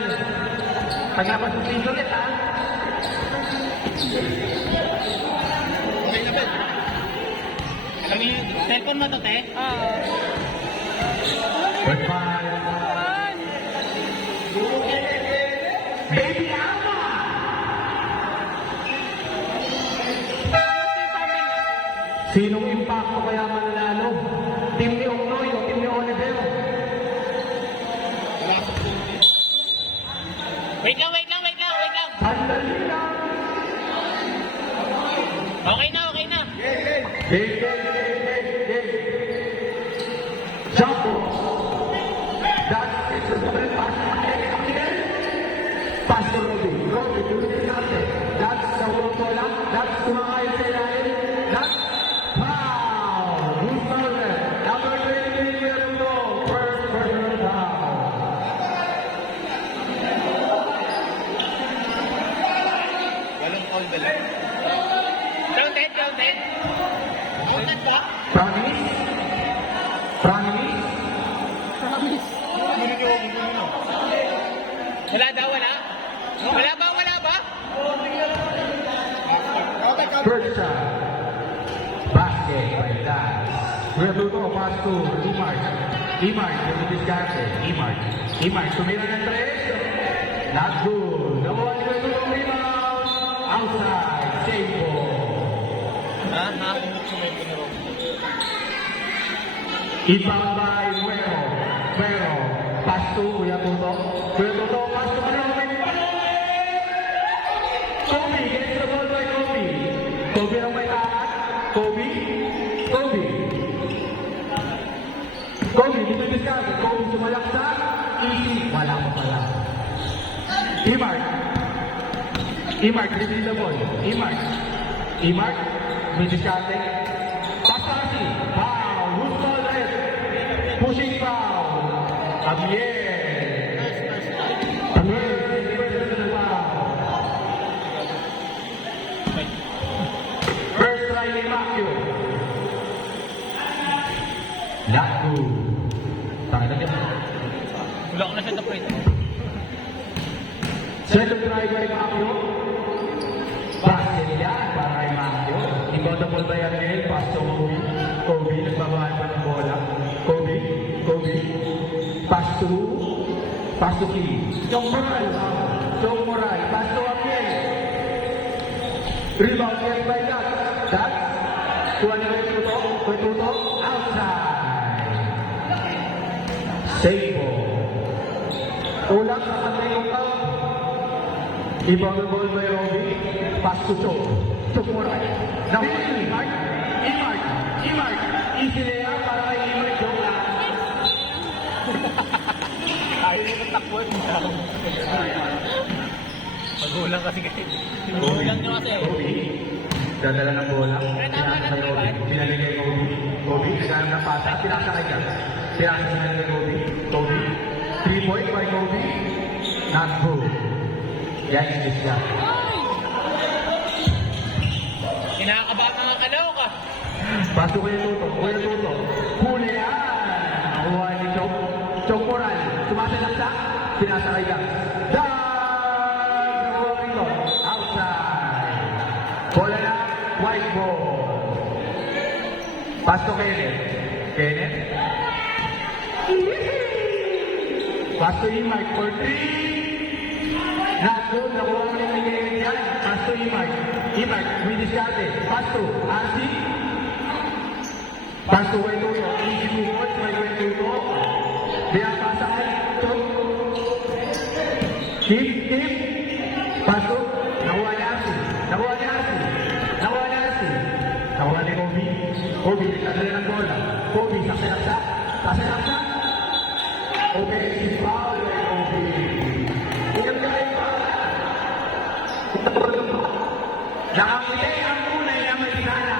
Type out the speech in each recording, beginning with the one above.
yan. Taga-pasusin ulit, ha? Okay na ba? Kami, cellphone mo to, te? Oo. Good five. Baby Alma! Sinong impacto kaya mananalo? Team ni Ongnoy o team ni Oliver? Wait lang. Sandali lang! Okay na. Hey. Jump ball. That's it. Pastor Robbie, tuloy natin. That's sa ulong bola. That's kumakain sa ilalim. That's foul. Who's number? Number 23, Guillermo. First personal foul. Walang call ba lang? Counted. Counted ba? Promise? Wala daw, wala? Wala ba? First shot. Basket by that. Rebuto, pass to Imart. Imart, yung diskarte. Imart, tumira ng tres. Not good. Nakuha ni Rebuto ng rebound. Outside. Save ball. Ibang by Pero. Pass to Kuya Tuto. Kuya Tuto, pass to Manong. Kobe, gets the ball by Kobe. Kobe ang may takat. Kobe, dito diskarte. Kobe sumalaksak. Easy. Wala pa pala. Imart, dribble the ball. Imart, may diskarte. Pasasi. Foul. Who's called red? Pushing foul. Javier. Personal foul. First try ni Matthew. Not good. Tayo na dyan. Wala ko na siya tapos. Second try by Matthew. Basket yan para kay Matthew. Ibang the ball by Arnel. Pass to Kobe. Nagbabaan pa ng bola. Kobe. Pass to Key. Chong Moral. Pass to Amiel. Rebound carried by that. Kuha na rin Tuto. Outside. Save ball. Ulang sa kanila yung count. Ibang the ball by Robbie. Pass to Chong Moral. Now, Imart. Easy na yan para kay Imart. Joke lang. Ayaw nyo takbuhan. Magulang kasi. Magulang nyo kasi. Kobe. Dadala ng bola. Pinasa kay Kobe. Pinaligay Kobe. Naghanap ng pasa. Pinasa kay Jan. Pinasa kay Kobe. 3-point by Kobe. Not good. Yan yung disya. Kinakabahan mga kalaw ka. Paso Kuya Tuto. Huli yan. Nakuha ni Chong Moral. Sumasalaksak. Pinasa kay Jan. Nakuha rito. Outside. Bola na. White ball. Pass to Kenneth. Pass to Imart for 3. Not good. Nakuha mo ng Kenneth yan. Pass to Imart, we diskarte. Pass to RC. Pass to Tuto. Easy movement by Tuto. Dia pasa kay Keep. Pass to. Nakuha ni RC. Nakuha ni Kobe, nagdala ng bola. Kobe, saksa. Okay, si foul by Kobe. Ingat kayo pa. Nakapili ang tunay na Amerikana.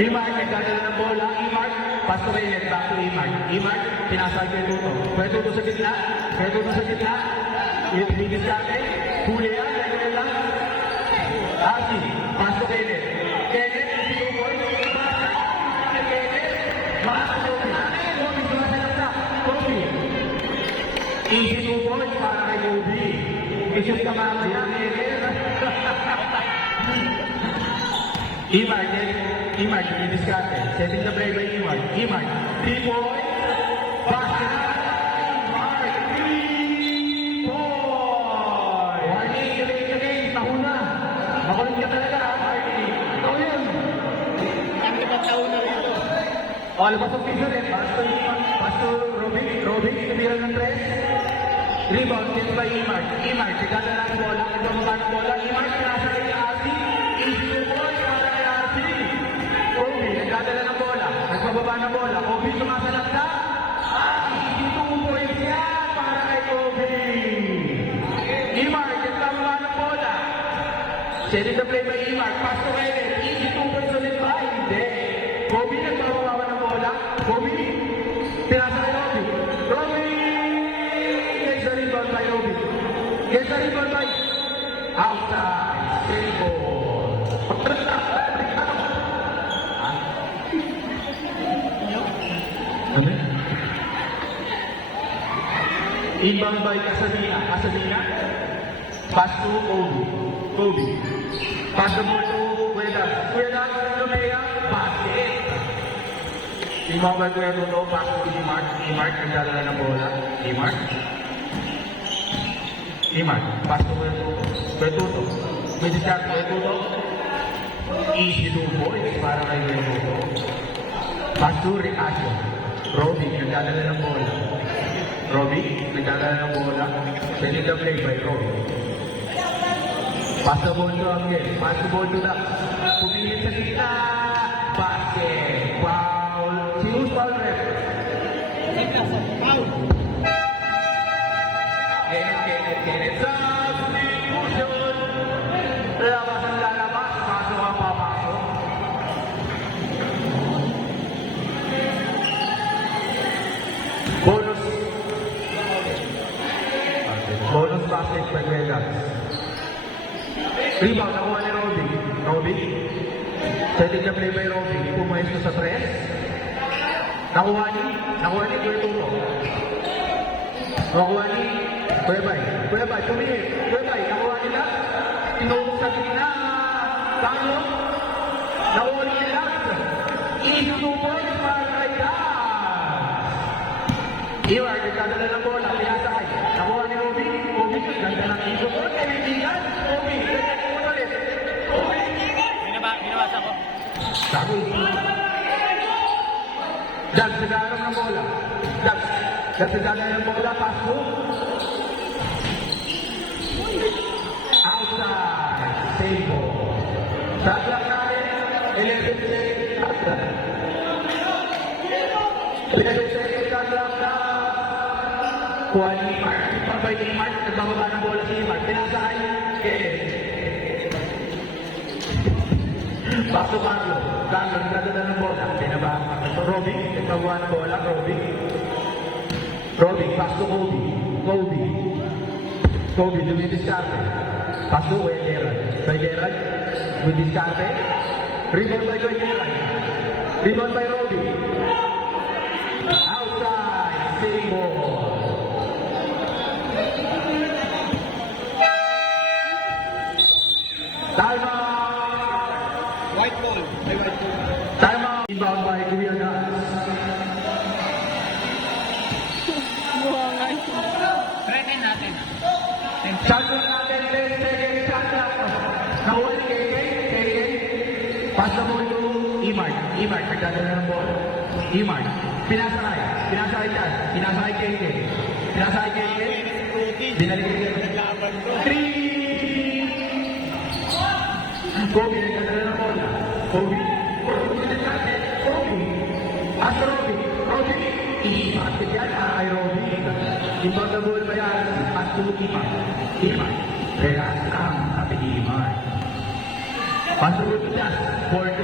Imart, nagdadala ng bola. Imart, pass to Kenneth, back to Imart, pinasa kay Tuto. Pwede Tuto sa gitna. Ibigis natin. Huli yan, ganyan lang. Archie, pass to Kenneth, si Tuboy. Kobe, sumasalak na. Kobe. Easy to Mag-isip ka mamaya, Miguel. Imart, Imart, dinidiskarte. Setting the play by Imart. Imart, 3 points. Basket. Imart, 3 points. Warning, again, tahuna. Makulit ka talaga, Marty. Ikaw yun. Kami ba tao na rito? O, labas ang piso rin. Pasto, Robin, tumira ng 3. Rebound, set by Imart. Imart, sigada ng bola. Nagbababa ng bola. Imart, nasa kay RC. Easy to point para kay RC. Kobe, nagdadala ng bola. Nagbababa ng bola. Kobe, sumasalakta. Easy to point yan para kay Kobe. Imart, nagbababa ng bola. Setting the play by Imart. Pass to Kevin. Easy to point ulit ba? Hindi. Kobe, nagbababa ng bola. Kobe, pinasa kay Kobe. Kobe! Gets the rebound by Kobe. Gets the rebound by outside. Single. Ano? Inbound by Casadina. Casadina. Pass to Kobe. Kobe. Pass the ball to Cuedas. Cuedas, Lumea, basket. Inbound by Cuedas, no, pass to Imart. Imart, nagdadala ng bola. Imart. Imart, pass to Betuto. May discard Betuto. Easy to points para kay Betuto. Pass to Ricasio. Roby, nagdadala ng bola. Roby, nagdadala ng bola. Setting the play by Roby. Pass the ball to Angel. Pass the ball to Dax. Pumilit sa gitna. Basket. Foul. Sinus foul ref. Foul. Kenneth. Substitution. Labas ang lalabas. Pasok ang papasok. Bonus basket by Vegas. Rebound, nakuha ni Robby. Robby. Setting the play by Robby. Hindi pumayos sa 3. Nakuha ni Cuetuto. Nakuha ni Cuebay, tumingin. Cuebay, nakuha nila. Tinulog sa gitna. Talo. Nakuha nila. Easy 2 points para kay Dax. Iwar, nagkadala ng bola. Pinasakay. Nakuha ni Robby. Robby, ganda ng iso ko. Kaibigan. Robby, ganda mo ulit. Robby. Binabasa ko. Sabi. Dax, nagkaroon ng bola. Dax, nagkadala ng bola. Paso. Outside. Save ball. Shot clock natin. 11 seconds. Outside. 11 seconds. Shot clock na. Kuha ni Imart. Pabay ni Imart. Nagbababa ng bola si Imart. Pinasakay. Pasok Carlo. Carlo, nagdadala ng bola. Pinaba. Robby. Nagbababa ng bola. Robby. Pass to Kobe. Kobe, dumidiskarte. Pass to Gerald. Dumidiskarte. Rebound by Gerald. Rebound by Robby. Outside. Save ball. White ball. May white ball. Timeout. Inbound by Kuya Dax. Threaten natin. Shot clock natin. 10 seconds. Shot clock. Nakuha ni KK. Pass the ball to Imart. Nagdadala ng ball. Imart. Pinasakay dyan. Pinasakay KK. Binalik KK. Naglaban ko. 3. Kobe, nagdadala ng bola. Kobe. Pass to Robby. I-basket yan kay Robby. Inbound the ball ba yan? Pass to Imart. Kaya ang sabi ni Imart. Pass to Jazz. 4-3.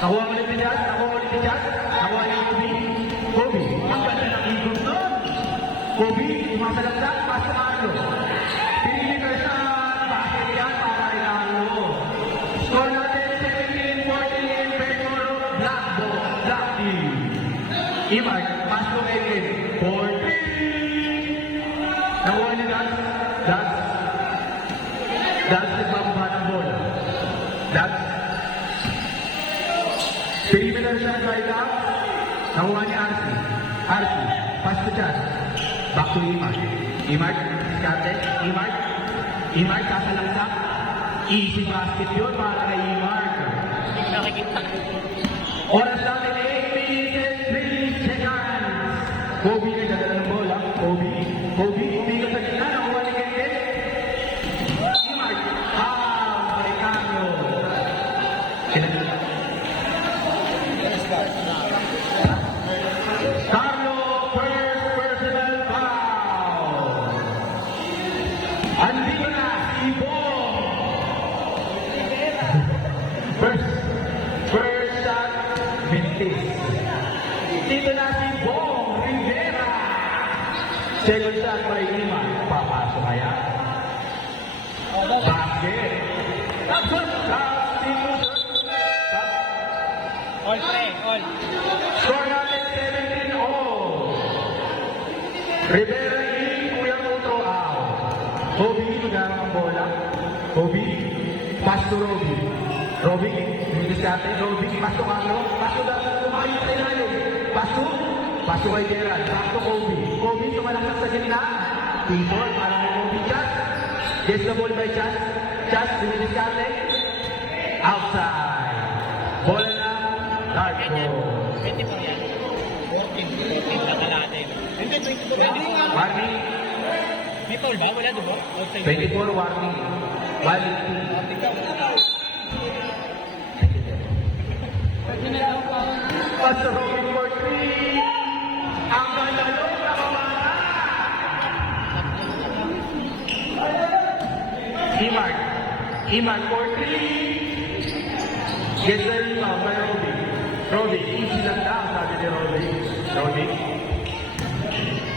Nakuha ulit ni Jazz. Nakuha ni Kobe. Ang ganda ng ikot doon. Kobe, umasalagdag. Pass to Carlo. Pinili ka sa basket yan para kay Carlo. Score natin 17-14 Petro Black team. Imart, pass to Kevin. 4-3. Nakuha Nakuha ni Arsi. Arsi. Pass to Chad. Back to Imart. Imart. Diskarte. Imart. Imart. Sasalaksak. Easy basket yun para kay Imart. Hindi ko nakikita. Oras natin 8 minutes and 3 seconds. Kobe nagdadala ng bola. Kobe. Kobe. Umigot sa gitna. Nakuha ni Kente. Imart. May cambio. Carlo, first personal foul. Andito na si Bong. First shot, Vintis. Dito na si Bong Rivera. Second shot by Lima. Papasok kaya? Basket. Good shot. All play, all. Score natin 17 all. Rivera in, Kuya Mutro out. Kobe, magamit ang bola. Kobe, pass to Roby. Roby, hindi sa atin. Roby, pass to Carlo. Pass to Kumakayot sa ilalim. Pass to kay Gerald. Back to Kobe. Kobe, tumalakas sa gitna. Pintor, para kay Kobe. Chas. Gets the ball by Chas. Chas, hindi sa atin. Outside. Bola na. Dark Ganyan. ball. 24 yan. 14 na kalate. Hindi, 24. Warning. May foul ba? Wala doon ba? Outside. 24 warning. Quality. Pass to Robin for 3. Ang galalo na mamara. Imart for 3. Gets the rebound by Robin. Robin, easy lang daw, sabi ni Robin.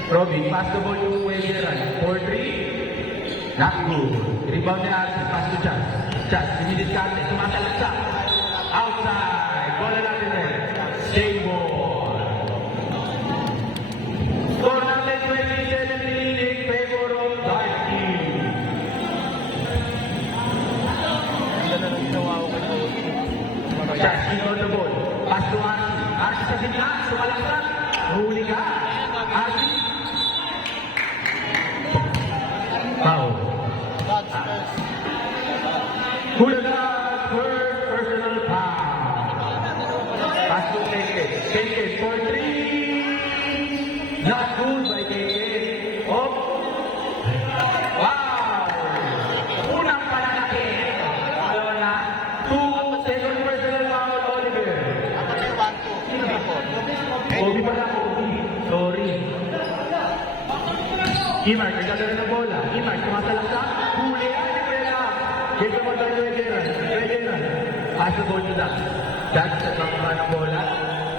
Robin, pass the ball to Gerald. For 3. Not good. Rebound ni Arce, pass to Chas. Chas, dinidiskarte, tumatalaksa. Outside. Bola natin eh. Save ball. Score natin 2017 in favor of Dark Team. Chas, on the ball. Pass to Arce. Arce sa gitna, tumalaksa. Huli ka. Arce. Foul. Hulaga, first personal foul. Pass to Keke. Keke for 3. Not good by Keke. Oh. Wow. Unang pananakit. Dalawa na. 2, second personal foul, Oliver. Kobe pala, Kobe. Sorry. Imart, nagdadala ng bola. Imart, tumatalaksa. Huli. Get the ball by Gerald. Pass the ball to Dax. Dax, nagkakaroon ng bola.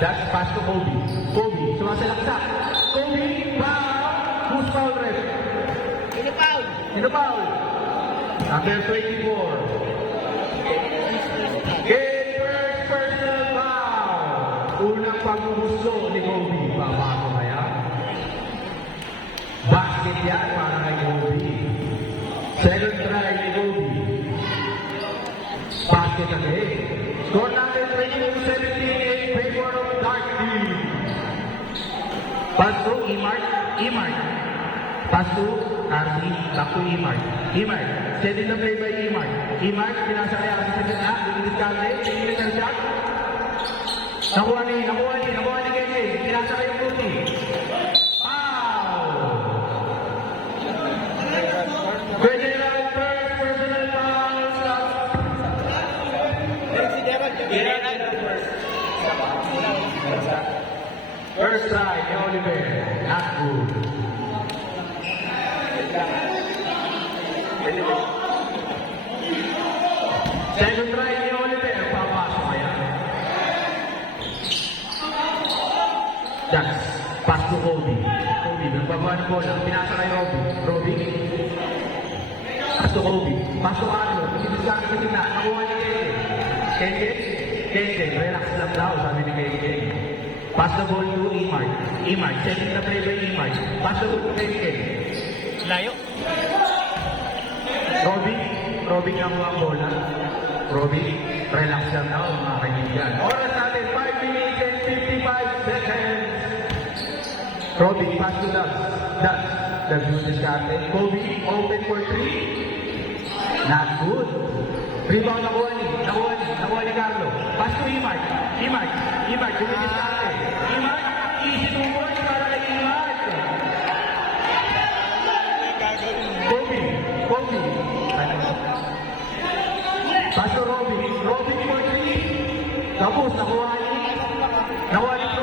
Dax, pass to Kobe. Kobe, sumasalaksa. Kobe, foul. Who's foul, ref? Sino foul? Number 24. Get first personal foul. Unang pagbubuso ni Kobe. Babako kaya? Basket yan para kay Kobe. Second try ni Kobe. Basket again. Score natin 22-17 in favor of Dark Team. Pass to Imart. Pass to Arce. Back to Imart. Setting the play by Imart. Pinasa kay Arce sa gitna. Dinidiskarte. Pinili ng shot. Nakuha ni Keke. Pinasa kay Kuti. Federal first personal foul. First try ni Oliver. Not good. Second try ni Oliver. Papasok kaya? Jax. Pass to Kobe. Nagbaba ng bola. Pinasa kay Robbie. Pass to Kobe. Pass to Arlo. Dinidiskarte sa gitna. Nakuha ni Keke. Keke, relax lang daw, sabi ni Keke. Pass the ball to Imart. Setting the play by Imart. Pass the ball to Keke. Layo. Robbie ang mga bola. Robbie, relax lang daw, mga kaibigan. Oras natin, 5 minutes and 55 seconds. Robin, pass to Doug. Doug. Doug yung diskarte. Kobe, open for three. Not good. Rebound nakuha ni Carlo. Pass to Imark. Imark, yung diskarte. Imark, easy to work para kay Imark. Kobe. Pass to Robin for three. Tapos, nakuha ni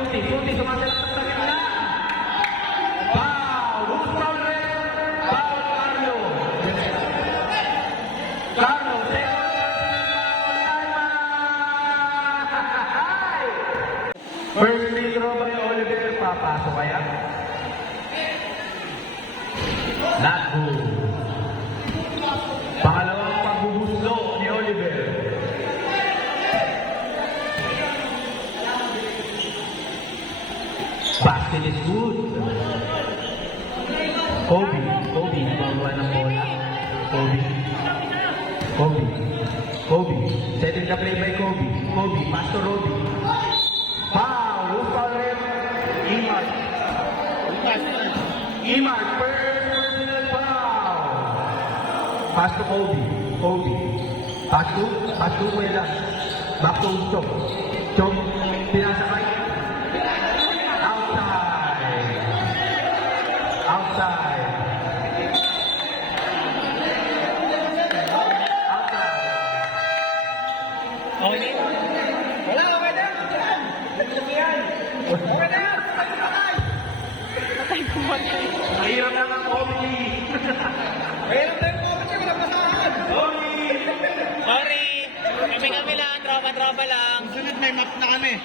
Fruity. Fruity, sumasalat sa gitna. Foul! Who's foul red? Foul, Carlo. Carlo, first free throw by Oliver. Papasok kaya? Not good. Pangalawang pagbubuslo ni Oliver. Basket is good. Kobe, nagawa ng bola. Kobe. Setting the play by Kobe. Pass to Roby. Foul! Who's foul red? Imark, first personal foul. Pass to Kobe. Pass to Kuela. Back to Chong. Chong, pinasakay. Outside. Okay. Wala, okay na. Okay na. Mahirap na ng Kobe. Mahirap na yung comment siya, walang basahan. Sorry. Kami lang, tropa lang. Sunod may max na kami.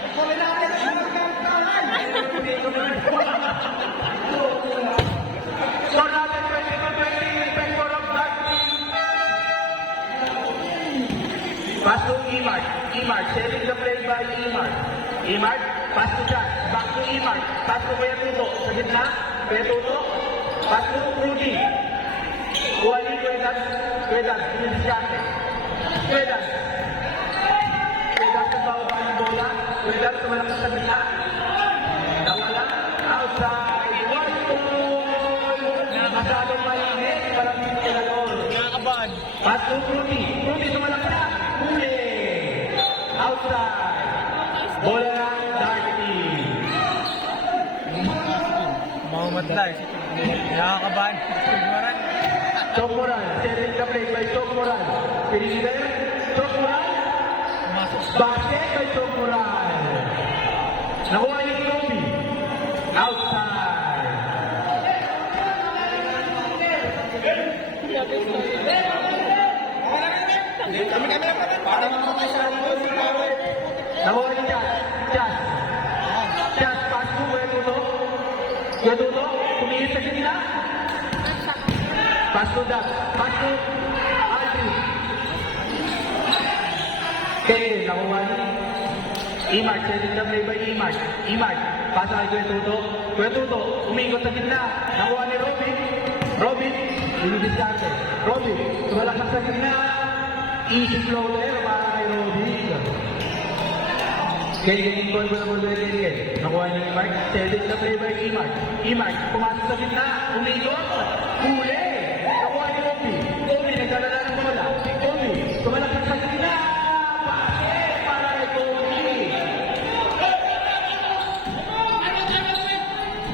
Score natin 22-20 in favor of Dark Team. Pass to Imark, setting the play by Imark, pass to Jack, back to Imark, pass to Kuya Tuto, sa gitna, Kuya Tuto, pass to Rudy. Kuwali Kuya Dan, sinidisyate. Kuya Dan sa bawah ng bola, Kuya Dan tumalakas sa gitna. Nawala, outside, one goal! Masyadong mainit, parang hindi sila goal. Nakakabahan. Pass to Rudy tumalakas. Huli! Outside! Bola ng Dark Team. Mamamatla eh. Nakakabahan. Chok Moran, setting the play by Chok Moran. Pinigil, Chok Moran. Basket by Chok Moran. Nakuha ni Kobe. Outside. Kami lang. Para makakasya ng Nakuha ni Chas, pass to Kuya Tuto, tumingin sa gitna. Pass to Aldrin. Okay, nakuha ni Imark, setting the play by Imark, pasa kay Kuya Tuto, umikot sa gitna. Nakuha ni Robin, dinidiskarte. Robin, tumalakas sa gitna. Easy floater para kay Robin. Kaya goal mo na mula kay nakuha ni Imark, setting the play by Imark, pumasok sa gitna, umikot, huli, nakuha ni Kobe, nagdalala ng bola, tumalakas sa gitna, pase para kay Kobe.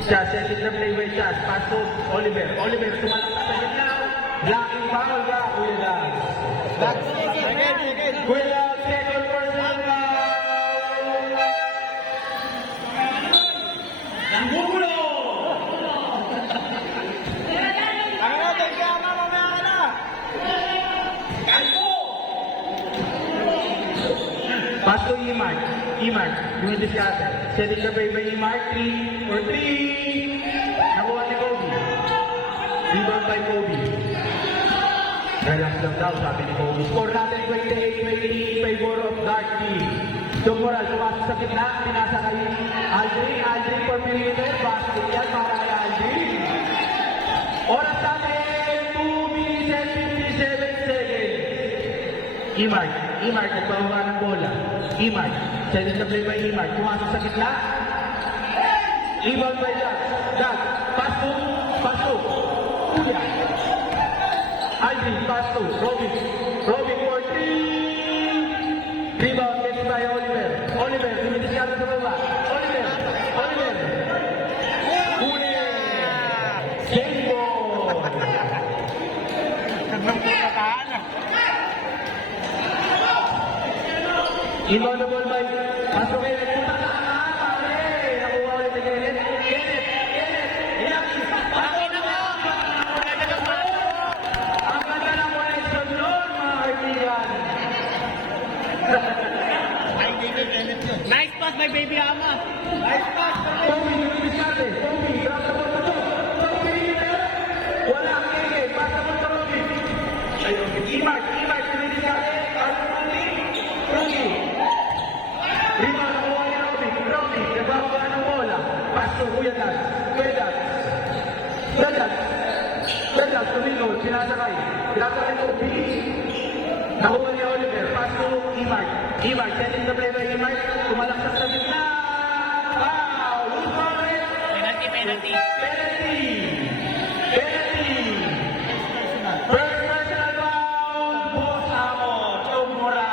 Chas, setting the play by Chas, pass to Oliver, tumalakas sa gitna, blocking foul ka, Kuya Dag. Kuya Dag, second personal foul. Nagulo! Pass to Imark, yung diskarte. Setting the play by Imark, 3 for 3. Nakuha ni Kobe. Rebound by Kobe. Relax lang daw, sabi ni Kobe. Score natin 28-20 in favor of Dark Team. Chok Moran, pumasok sa gitna, pinasa kay Aldrin for perimeter, basket yan para kay Aldrin. Oras natin, 2 minutes and 57 seconds. Imark, nagbawa ng bola. Imark, setting the play by Imark, pumasok sa gitna. Rebound by Jack. Jack, pass to, Kuya. Alvin, pass to, Robin. Robin for three. Rebound gets by Oliver. Oliver, dumidisyado sa baba. Oliver. Huli. Game ball. Inbound the ball by Pasok Kenneth. Puta na pare. Nakuha ulit ni Kenneth. Ang ganda ng connection nun, mga kaibigan. Nice pass by Baby Ama. Nice pass. Kobe, dumidisyado. Kobe, drop the ball pa to. Kobe, wala. Kenneth, pass the ball to Kobe. Imark, dumidisyado. Kobe. Rebound, nakuha ni Robin, nagbabawa ng bola. Pass to Kuya Dad. Dad, tumingol, sinasakay Kobe. Nakuha ni Oliver, pass to Imark, sending the play by Imark, tumalaksak sa gitna. Wow! Who's on it? Penalty. First personal foul, Boss Amon, Tom Moral.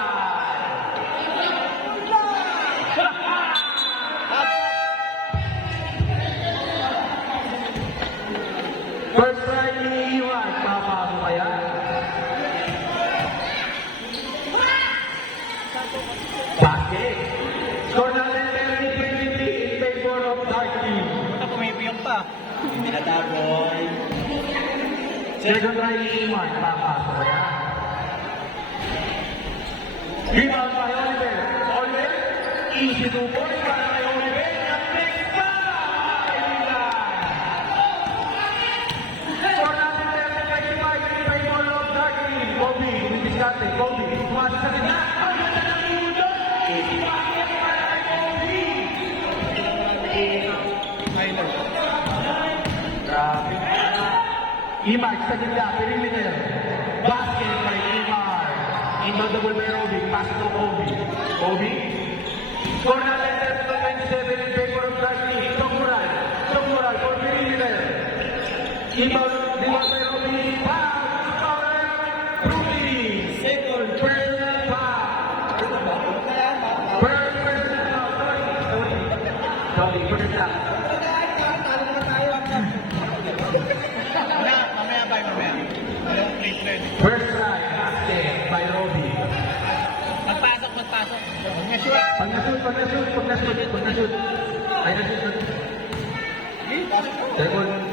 First try ni Iwan, papasok kaya? Basket. Score natin 30-23 in favor of Dark Team. Pumipiyong pa. Hindi na taboy. Second try ni Iwan, papasok kaya? Rebound by Oliver. Easy 2 points para kay Oliver. Ang next pa! Score natin 30-25 in favor of Dark Team. Kobe, dumidiskarte. Kobe, tumasok sa gitna. Ang ganda ng ulo! Easy basket para kay Kobe. Grabe. Imark sa gitna, perimeter. Basket by Imark. Inbound the ball by Robin. Pass to Kobe. Score natin 30-27 in favor of Dark Team. Tom Moral for perimeter. Inbound by Robin. Pass. Power. Rudy. Second personal foul. First personal foul. Sorry, first lang. Mamaya. First try, basket by Robby. Magpasok. Pag na-shoot. Ay, na-shoot.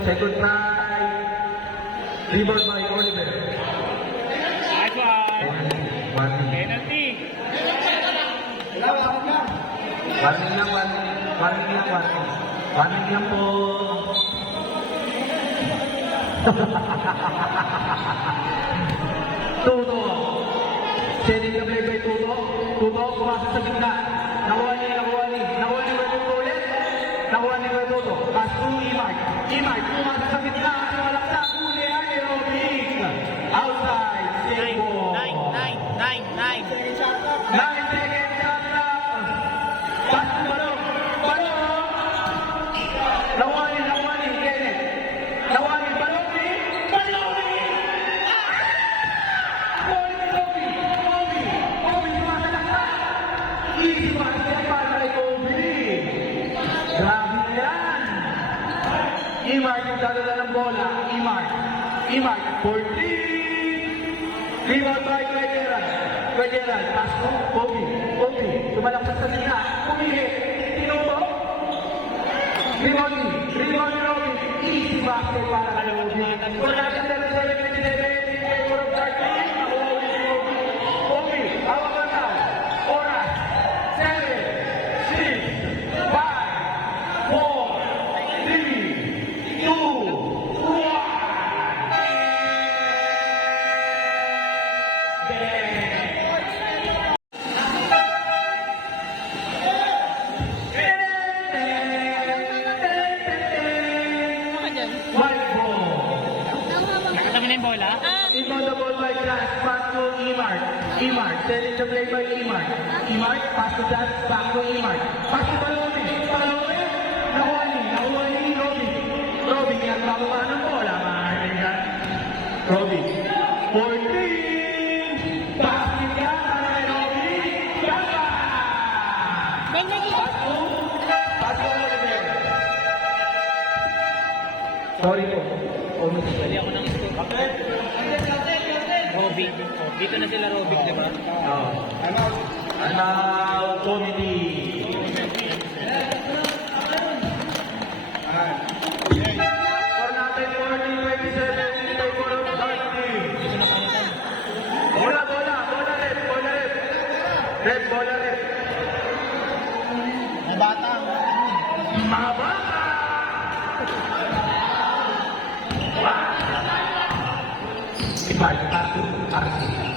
Second try. Rebound by Oliver. Nice one. Penalty. Warning lang po. Tuto. Sending the play by Tuto. Tuto, pumasok sa gitna. Nakuha ni Tuto ulit. Pass to Imark. Pumasok sa gitna. Malaksak. Huli ay Aerobic. Outside. Save ball. 9 seconds shot clock. Pass to Balong. Nakuha ni Kenneth. Kobe, sumasalaksak. Easy basket para kay Kobe. Grabe yan. Imark yung dadala ng bola. Imark, 14. Rebound by Gerald. Pass to Kobe. Tumalaksak sa gitna. Pumili. Tinuto. Rebound ni Robin. Easy basket para kay Kobe. Kung natin 7-7 in favor of Dark Team, nakuha ulit si Kobe. Hawak ang tao. Oras. 7, 6, 5, 4, 3, 2, 1. White ball. Nakatabi na yung bola. Inbound the ball by Glass, pass to Imark, sending the play by Imark, pass to Glass, back to Imark. Pass to Balone. Nakuha Roby. 14. Basket yan para kay Roby. Gamba! Paso Oliver. Sorry po. Bali ako ng score. Robic. Oh, dito na sila Robic, di ba? Ano committee. For natin 14-27 tayo po ng starting. Dito na palitan. Bola red. Red, bola red. Mga bata. Mga bata! Ipag,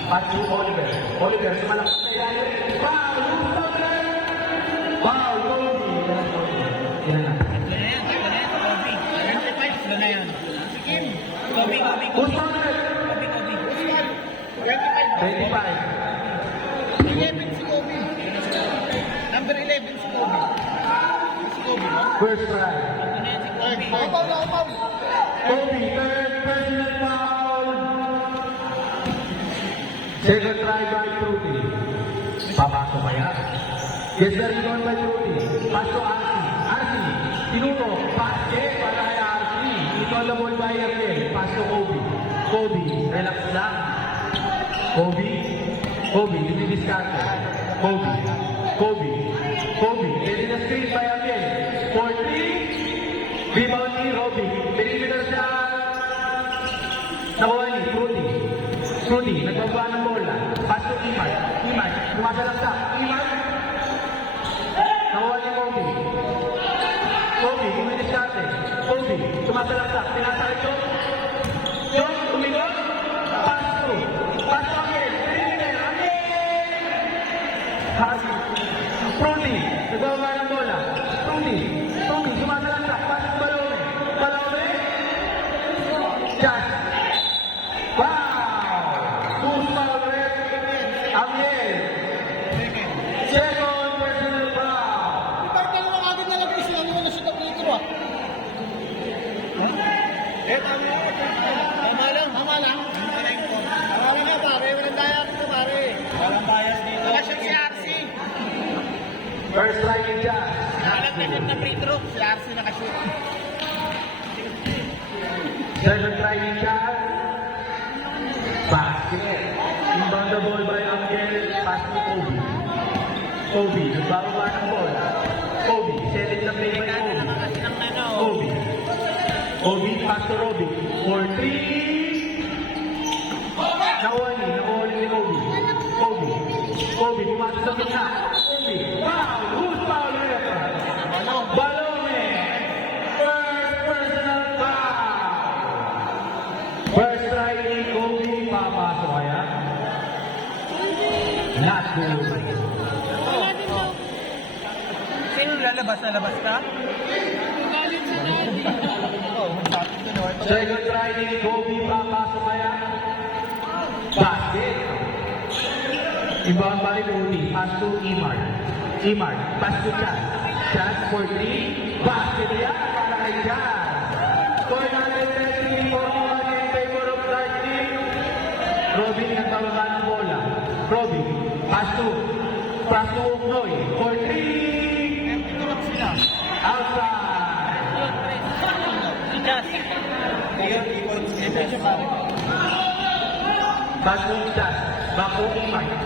Pasu, Oliver. Oliver, sumalak sa ilalim. Foul! Foul! Yan na. Tatlo na yan, Robic. 25, tatlo na yan. Robic. Who's Oliver? Robic. 25. 11 si Kobe. Number 11 si Kobe. Si Kobe, no? First try. Tatlo na yan si Kobe. Upaw. Kobe, third personal foul. Second try by Trudy. Papasok ba yan? Yes, the rebound by Trudy. Pass to RC. Tinuto. Basket para kay RC. Ito ang the ball by Ariel. Pass to Kobe. Kobe, relax lang. Kobe, dinidiskarte. Kobe. Getting the screen by Ariel. 40. Rebound ni Roby. Perimeter siya. Nakuha ni Trudy, nagbaba ng bola. Pass to Imar. Lumasalakta. Imar. Nakuha ni Kobe, kumilis dati. Kobe, sumasalakta. Pinasakit yun. Tumigot. Pass to Amel. Perimeter. Hagi. Trudy, nagbaba ng bola. Trudy, sumasalakta. Pass to Balome. Just. Wow! Who's foul red? Amiel. Second personal foul. Parte naman agad nalagay sila nung nasa tapitro ah. Tama lang. Tama lang na pare, walang daya dito pare. Walang bias dito. Wala siyang si RC. First try ni Jazz. Walang kasot na free throw. Si RC nakashoot. Second try ni Jazz. Basket. Inbound the ball by Angel. Pass to Kobe, nagbababa ng bola. Kobe, set it the play by Kobe. Kasi ng ano. Kobe, pass to Roby. 4-3. Nakuha ni Kobe. Kobe, pumasok sa gitna. Kobe, wow! Who's foul red? Balome. First personal foul. First try ni Kobe, papasok kaya? Not good. Sino lalabas ka? Second try ni Kobe, papasok kaya? Basket. Ibang balik Rudy, pass to Imar, pass to Chad for 3, basket yan para kay Chad. Score natin 13 for one in favor of Dark Team. Robin nagbababa ng bola. Robin, pass to Ugnoy for 3, outside. Si Jazz. Pass to Chad, back to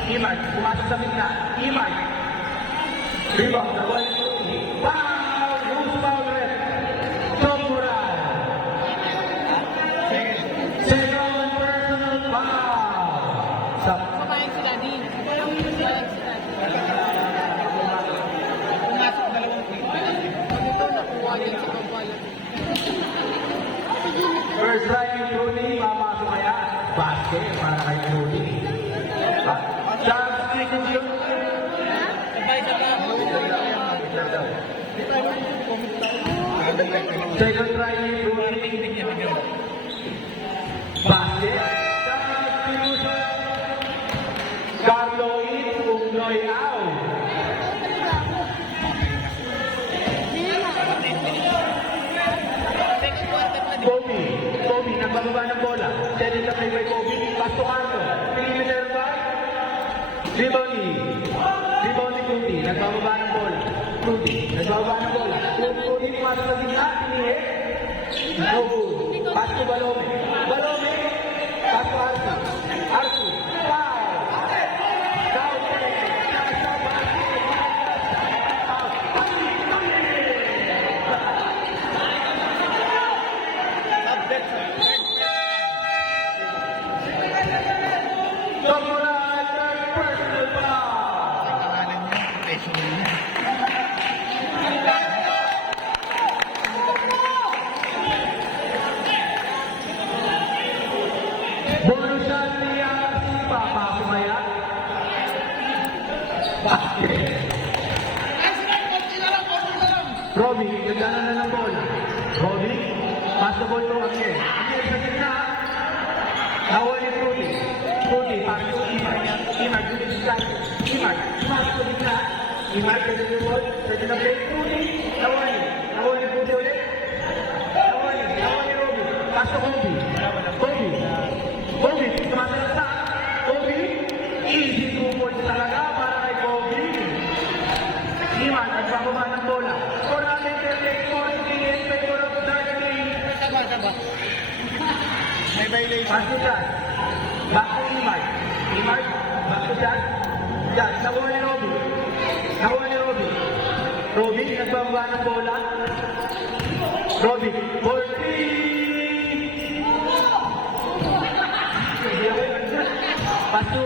Imar, pumasok sa gitna, Imar. Rebound, nakuha ni Rudy. Wow! Who's foul red? Chomural. Second personal foul. Sa Samayin sila din. Samayin sila. Pumasok dalawang free throw. Ito nakuha yan sa kabayan. first try ni Rudy, papasok kaya? Basket para kay Rudy. Chance ni Kuya. Second try ni Rudy. Basket. Chance ni Kuya. Carlo in, Ugnoy out. Second quarter na din. Kobe, nagbababa ng bola. Set it up play by Kobe. Pass to Carlo. Perimeter by Rebondi. Rebondi Rudy. Nagbababa ng bola. Rudy. Nagbababa ng bola. Rudy pumasok sa gitna. Tinihe. No good. Pass to Balome. Balome. Pass to Arsu. Arsu. Foul. Foul. Tumula third personal foul. Pangalan niya, professional niya. Bonus shot niya si Papa Kumaya. Basket. Robbie, ganda na ng bola. Robbie, pass the ball to Angel. Angel sa gitna. Nawal ni Rudy. Rudy, pass to Imag. Imag, Rudy sa Imag, pass to gitna. Imag, ganda yung ball. Pwede na play. Rudy, nawal ni. Nawal ni Rudy ulit. Nawal ni Robbie. Pass to Kobe. Kobe, tumatalak sa Kobe. Easy 2 points talaga para kay Kobe. Iman, nagbababa ng bola. For an interlake, 40 in favor of Darkling. Taba. May violation. Pass to Jan. Back to Imag. Imag, back to Jan. Jan, nakuha ni Robbie. Robbie, nagbababa ng bola. Robbie, for 3. Pass to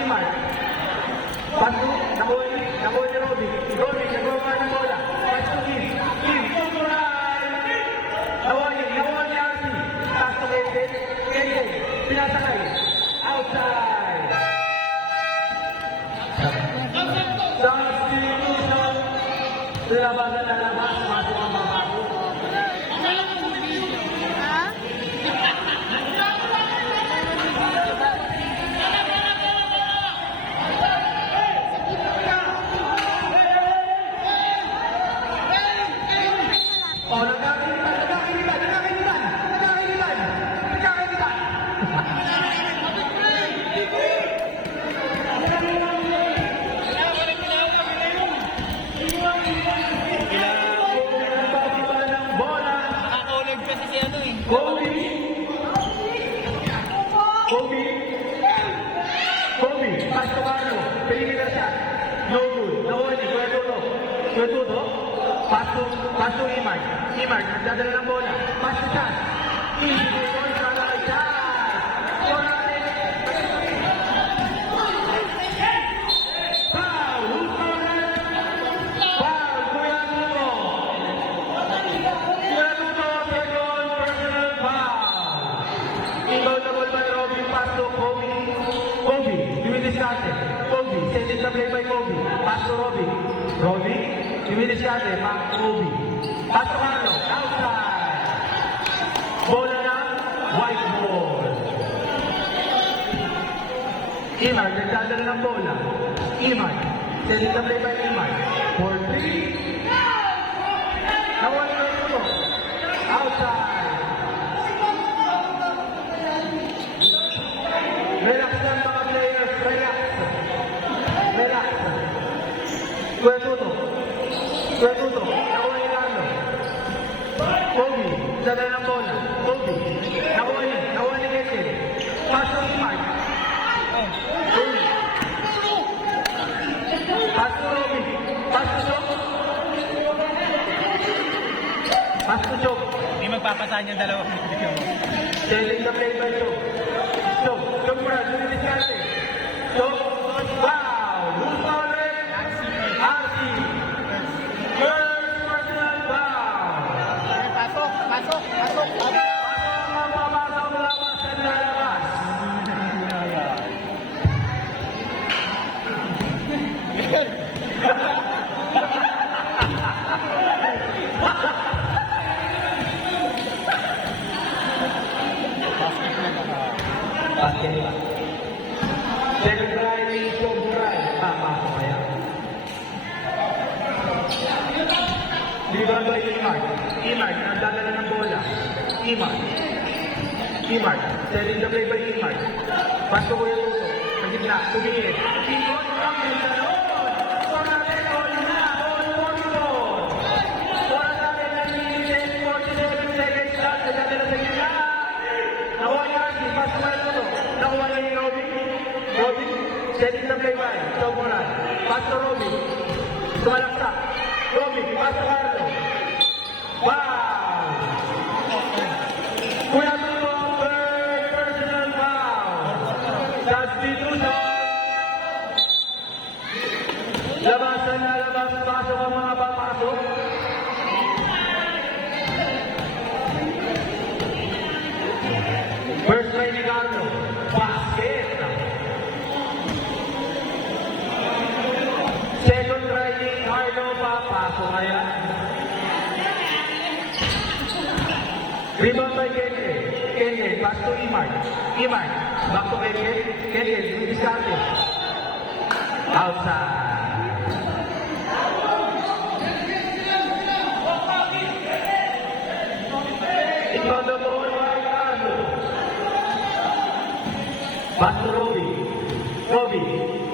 Imag. Nakuha ni Robbie. Robbie, nagbababa ng bola. Pass to Kim. Tumulay! Nakuha ni Arsi. Pass to Kente. Pinasakay. Outside. Substitution. Labanan na labas. Masok ang babago. Oh, nagkakinitan. Nagbababa ng bola. Nakakolog kasi si ano eh. Kobe, pass to Carlo. Perimeter shot. No good. Nawali. Kuetudo. Pass to Imag. Nagdadala ng bola. Pass to Chan. Easy 2 points para kay Chan. Foul. Who's fouled? Foul. Kuya Tuto. Second personal foul. Inbound na ball by Robbie. Pass to Kobe. Dumidiskarte. Kobe. Send it to play by Kobe. Pass to Robbie. Dumidiskarte. Back to Kobe. Pass to Carlo. Outside. Bola na. White ball. Imag. Nagdadala ng bola. Imag. Send it to play by Imag. For 3. Nawala na ito. Outside. Relax lang mga players. Relax. Kuetudo. Nakuha ni Lando. Kobe. Dala ng bola. Kobe. Nakuha ni Kessel. Pass to Imag. Kobe. Pass to Robbie. Pass to Job. Hindi magpapasahan yung dalawang video. Selling the play by Job. Job para Dumidiskarte. Job. Wow! Who's fouled? Arsi. First personal foul. Pasok. Mapapasok labas at lalabas. Basket. Second try ni Sobray. Papasok kaya. Rebound by Imag. Nagdadala ng bola. Imag. Imart. Selling the play by Imart. Pass to Kuya Tuto. Sa gitna. Tumingin. Ikot ang Milsalon. Cornales, all na. All 44. Oras natin na 47 seconds. Start. Sa ganda na sa gitna. Nakuha ni Archie. Pass to Kuya Tuto. Nakuha ni Robby. Robby. Selling the play by. Chomoran. Pass to Robby. Tumalaksak. Robby. Pass to Carlo. Wow! Kuya Tuto, third personal foul. That's Pituso. Labasan na labas. Pasok ang mga papasok. First try ni Carlo. Basket. Second try ni Carlo. Papasok kaya. Rebound by Kente. Kente, pass to Imart. Imart, back to Kente. Kente, discarded. Outside. Inbound the ball by Carlo. Pass to Robby. Robby,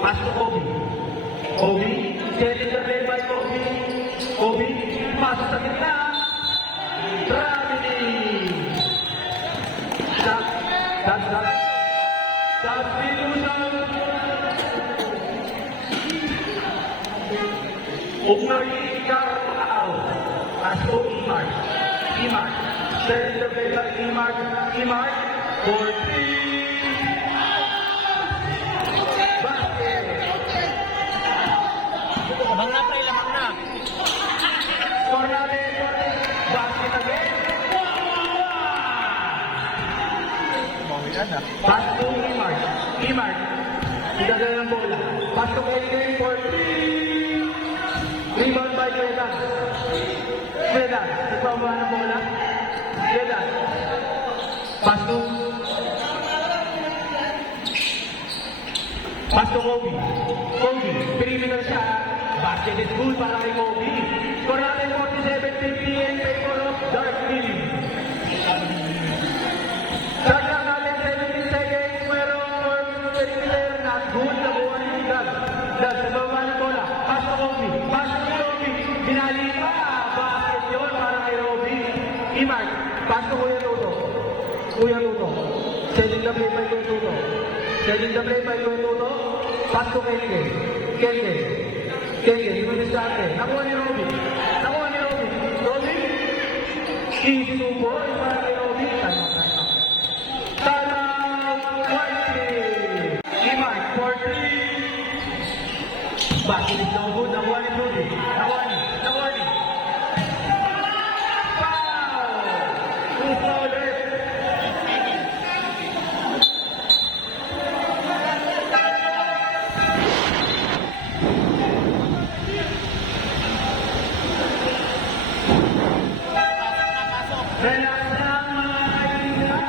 pass to Kobe. Kobe, Kente the play by Kobe. Kobe, pass sa gitna. Gravity! That's Pilusan! Ugnoy Carl as to Imart. Imart. Send the play by Imart. Imart. For three. Basket. Lamang na, pre, lamang na. Score natin. Basket again. Pass to Imart. Imart. Idagay ng bola. Pass to Kay for three. Rebound by Gledan. Gledan. Nagpabuha ng bola. Gledan. Pass to Kobe. Kobe. Perimeter siya. Basket is good para kay Kobe. Score natin 47-50 in favor of Dark Philly. Start lang natin 17 seconds. Pero perimeter not good. Nabuha ni Dag. Dag, sa baba ng bola. Pass to Kobe. Pass to Kobe. Binali pa. Basket yun para kay Kobe. Imart. Pass to Kuya Tuto. Kuya Tuto. Setting the play by Kuya Tuto. Setting the play by Kuya Tuto. Pass to Kenge. Kenge. Kenge. Hindi mo discarte. Nakuha ni Robby. Nakuha ni Robby. Robby. Easy to ball. Para kay Robby. Imart for three. Basket is no good. Nakuha ni Rudy. Nakuha ni. Foul! Two foulers. Relax lang mga kaibigan.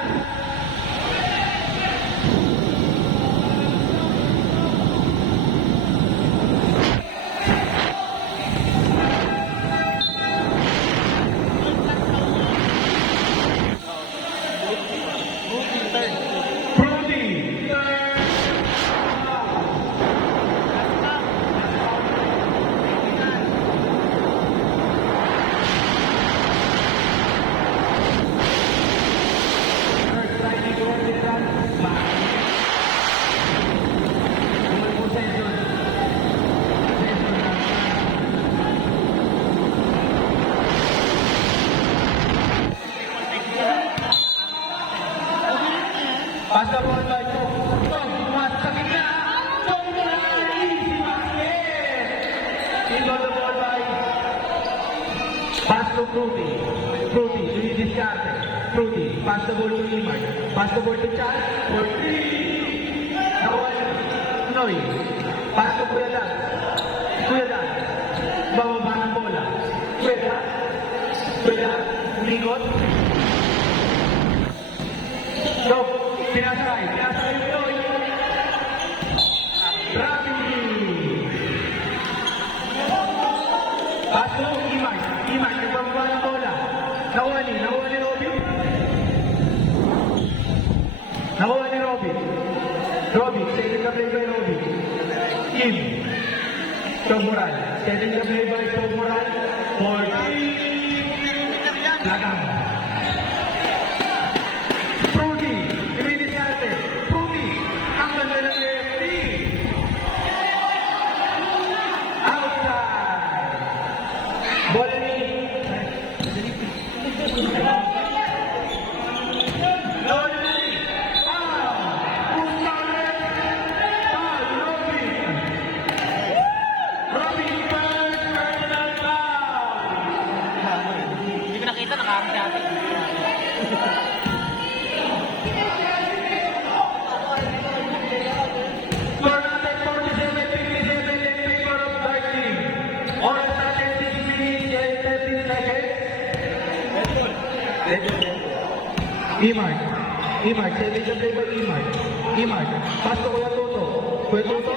Rudy. First try ni Gordon. Possession. Pass the ball by Tom. Mas sa gitna. Tom Moran. Easy basket. Inbound the ball by. Pass to Fruity. Fruity. Luis Discarte. Fruity. Pass the ball to Imart. Pass the ball to Charles. For three. Nakuha ni Noy. Pass to Kuya Dan. Kuya Dan. Bababa ng bola. Kuya Dan. Kuya Dan. Umigot. Go. Pinasay yung Noy. Gravity. Pass to Imart. Imart. Nagbababa ng bola. Nakuha ni Robby. Moral. Setting the play by Joe Moral. 40. Lagang. Rudy. Iminis natin. Rudy. Ang ganda ng lefty. Outside. Bola ni. Hindi ko nakita, nakakamit dati. Imart. Imart. Setting the play by Imart. Imart. Pass to Kuya Toto. Kuya Toto.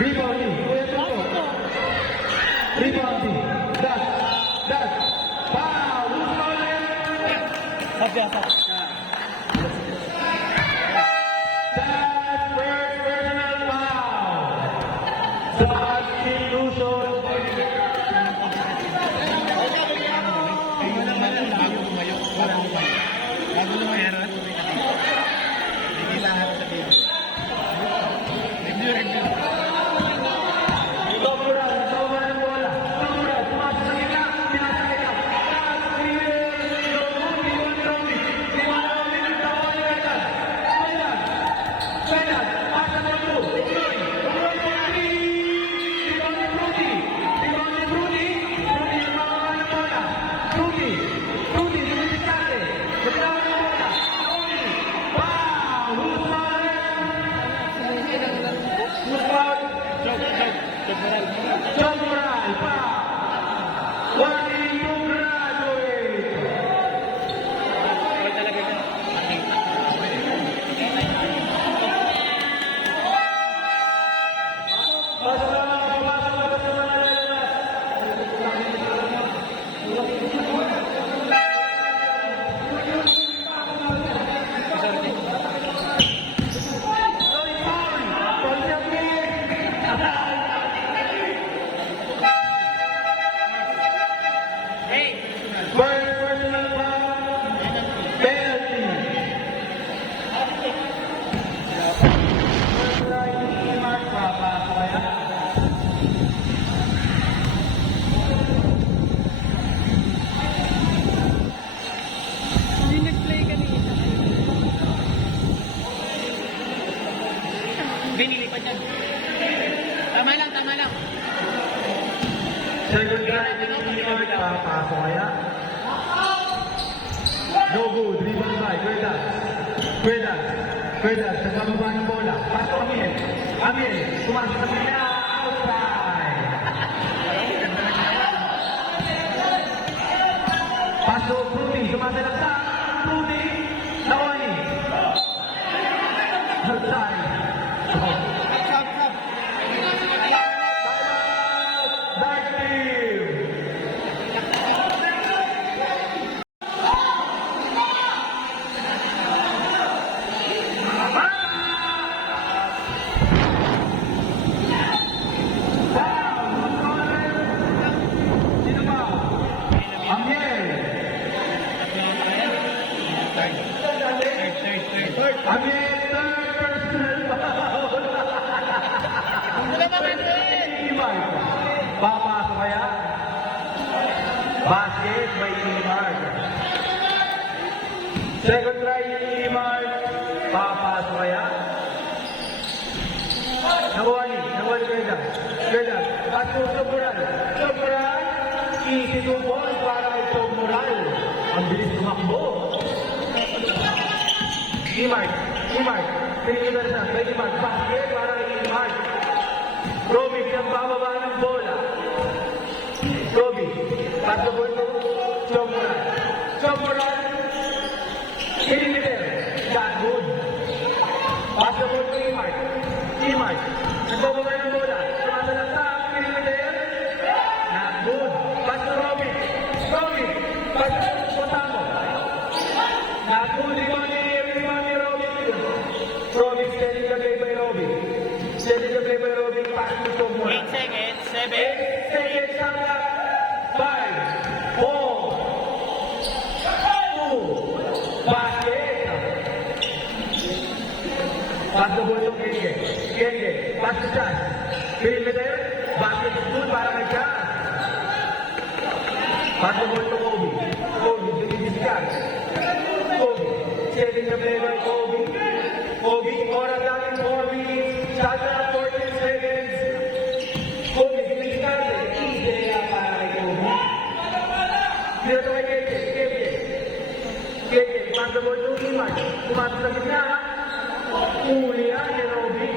Rebounding. Kuya Toto. Rebounding. Dash. Dash. Foul. Who's calling? Pabyasa. That's first personal foul. Sa Askin Luzon. Tomuran, tama ng bola. Tomuran, tumasok sa gitna. Pinasakay ka. Taas, Bernard, pasa mo ito. Rudy, lumisikate. Nagtawag ng bola. Rudy, wow! Who's foul? John Moral, foul. Warning to graduate. Personal foul, penalty. Mark Papa, kaya? Hindi nag-play kanina. Binili pa dyan. Tama lang, tama lang. Second guy, Mark Papa, kaya? No good, rebound by Cuedas, sa pababa ng bola. Paso Amir, sumasok sa kanya, outside. Paso, Rudy, sumasalaksak. Rudy, Nawani. Outside. Dark team. Papasok kaya? Basket by Imart. Second try Imart. Papasok kaya? Nawali Cuedas. Paso Sobrang. Easy to ball para kay Sobrang. Ang bilis tumakbo. Imart. Pinigil na by Imart. Basket para kay Imart. Robic ang bababa ng bola. Robic, paso po ito, Chomoran, Pinimiter, not good. Paso po ito, Imart, ang bababa ng bola, sumasalaksak, Pinimiter, not good. Paso Robic, paso Potamo, not good, rebound ni Robic. Robic, steady the play by Robic. Pass to Chomoran. Pass the ball to Kenge. Kenge, pass to Chas. Perimeter, basket good para kay Chas. Pass the ball to Kobe. Kobe, discharge. Kobe, setting the play by Kobe. Kobe, oras lang in 4 minutes. Shot na 14 seconds. Kobe, discharge. Easy para kay Kobe. Dito to kay Kenge. Kenge. Kenge, pass the ball to Iman. Pumasok sa gitna. Uli yan ni Robin.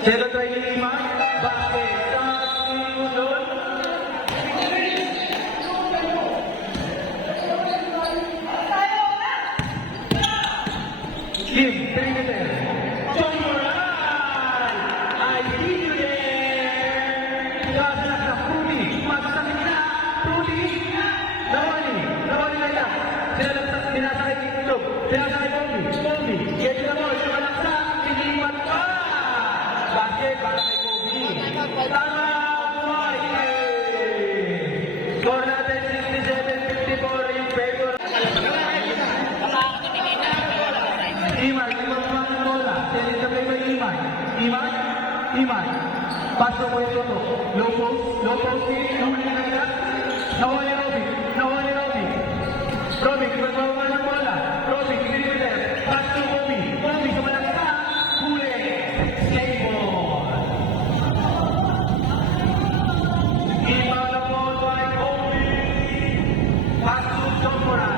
Second try ni Iman, basket, Udon. Kim, perimeter. John Moran! I see you there! Kasanak na Rudy, pumasok sa gitna. Rudy! Nawali na yan. Sinasakay itlog. Sinasakay Kobe. Kobe, get the ball, sumalaksak, siniman pa! Basket para kay Kobe. Tama! Kumay! Score natin 67-54 yung favor. Iman, Iman ng bola. Send it away by Iman. Iman. Paso mo yung toto. Low post, huli na nila. Nawali Robby. Robby, ibabawa ng bola. Robby, perimeter. Pass to Kobe. Kobe, sumalaksa. Huli. Save ball. Iman ng ball by Kobe. Pass to John Moran.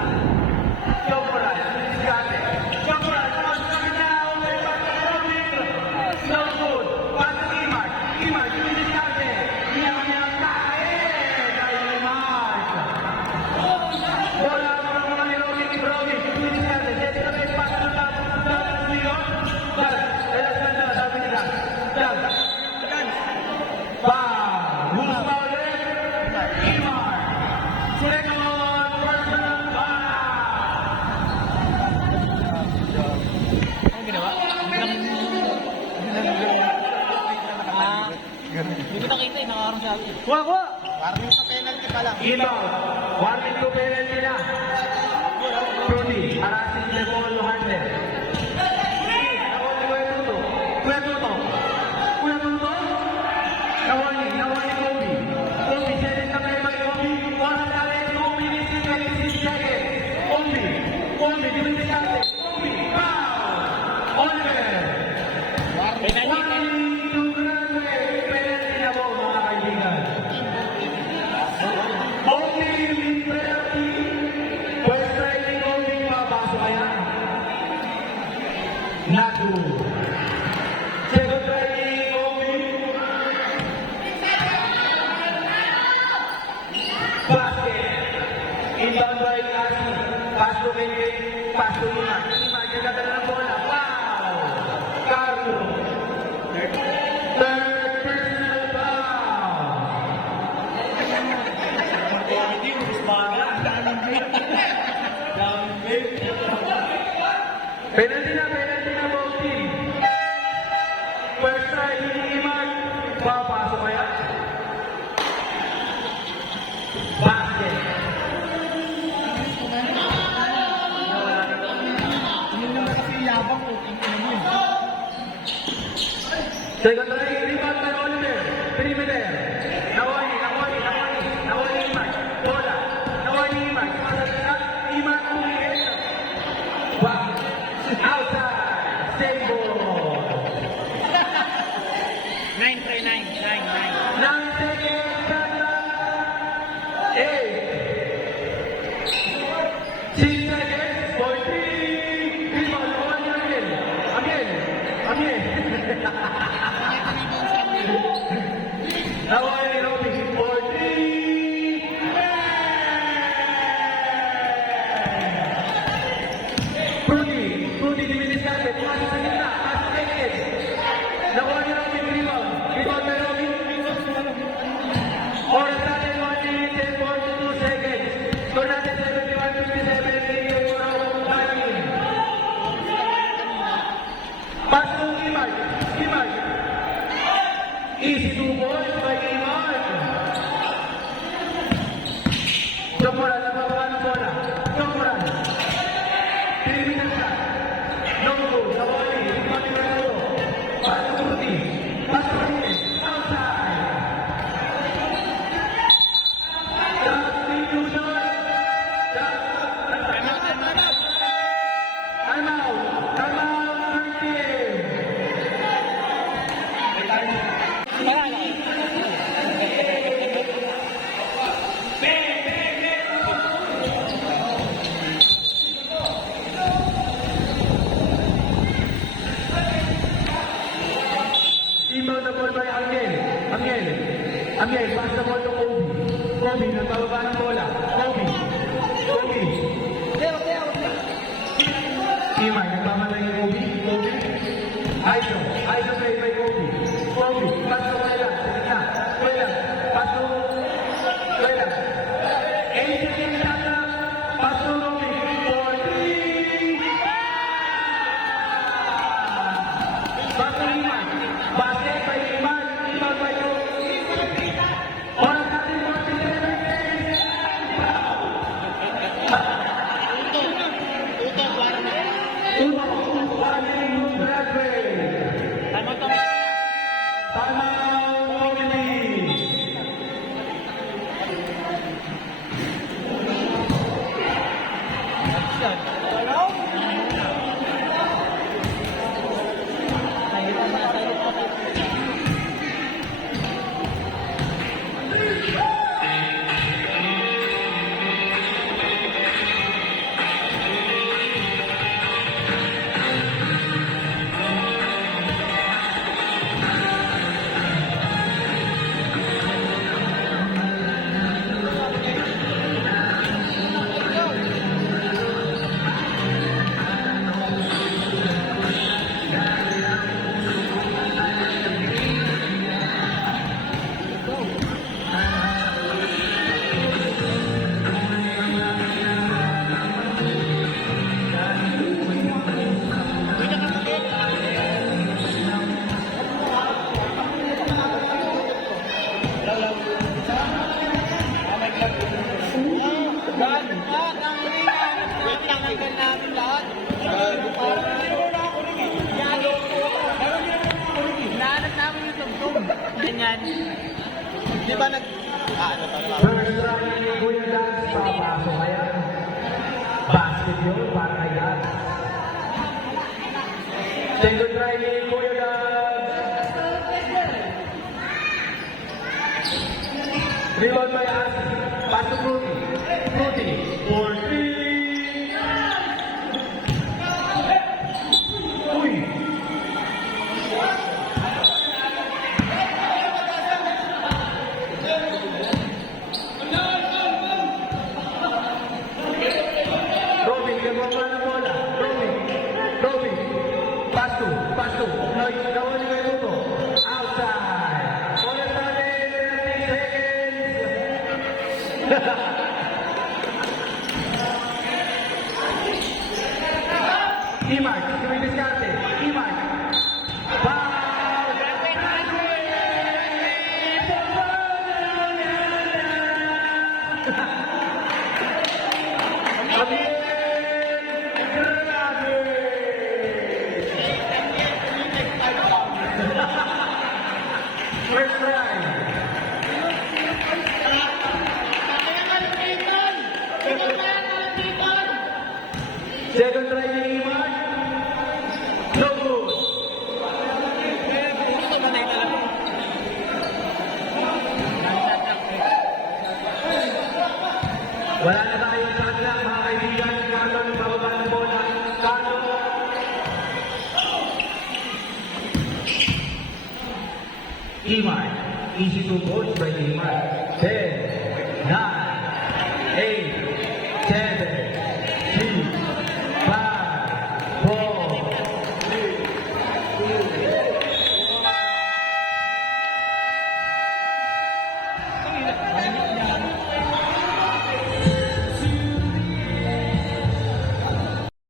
Hindi kita kita eh, nakakarang siya. Kuha! Warning sa penalty pa lang. Inbound. Warning to penalty na. Rudy, harassing the ball handler. Kuya Tuto. Nawali Kobe. Kobe, send it away by Kobe. Wala na rin, 2 minutes and 26 seconds. Kobe, doing the shot. Kobe, foul. Oliver. Warning to Grande. Penalty na po, mga kaibigan. Kobe, with penalty. First try ni Kobe, mapasok kaya. Not good. Second try ni Kobe. Basket. Inbound by Kasi. Pass to Kenge. Pass to Iman. Iman, gaganda ng bola. Wow! Carlo. Third personal foul. Penalty na both team. First try ni Iman. Papasok kaya? Basket. Second try, rebound by Oliver. Perimeter. Nawali Iman. Bola. Nawali Iman. Iman ulit. Wow. Outside. Save ball. 9 seconds. 9 seconds. 8. 6 seconds. 43. Rebound. Nawali again. Nawali Robby. 43. Amiel, pass the ball to Kobe. Kobe, nagbababa ng bola. Kobe. Kobe. Imay, nagmamalay yung Kobe. Kobe. Aizo. Aizo play by Kobe. Kobe, pass to Kuela. Tignan na. Kuela. Pass to Kuela. Anything sana. Pass to Romy. 40. Pass to Imay. Basket by Imay. Imay by Kobe. Orang natin 47 Uno, Juan Bradley. Tama. Tama, Kobe. Tinanggal namin lahat. Hinahanap namin yung tugtog. Ganyan. Di ba nag... ano talaga? First try ni Kuya Dance, papasok kaya. Basket yun, para kay Dance. Second try ni Kuya Dance. Rebound by Asi. Pass to Fruity. Fruity. 40. Uy. Robin, gagawa na bola. Robin. Pass to. Noy, gawin niyo yung luto. Outside. Bola natin, 30 seconds. Imay, sumidiskarte. Imay. Foul! First try. Second try ni Imay. No good. Wala na tayong sadla, mga kaibigan. Carlo, nagbababa ng bola. Carlo. Imay. Easy to goals by Imay. 10, 9, 8,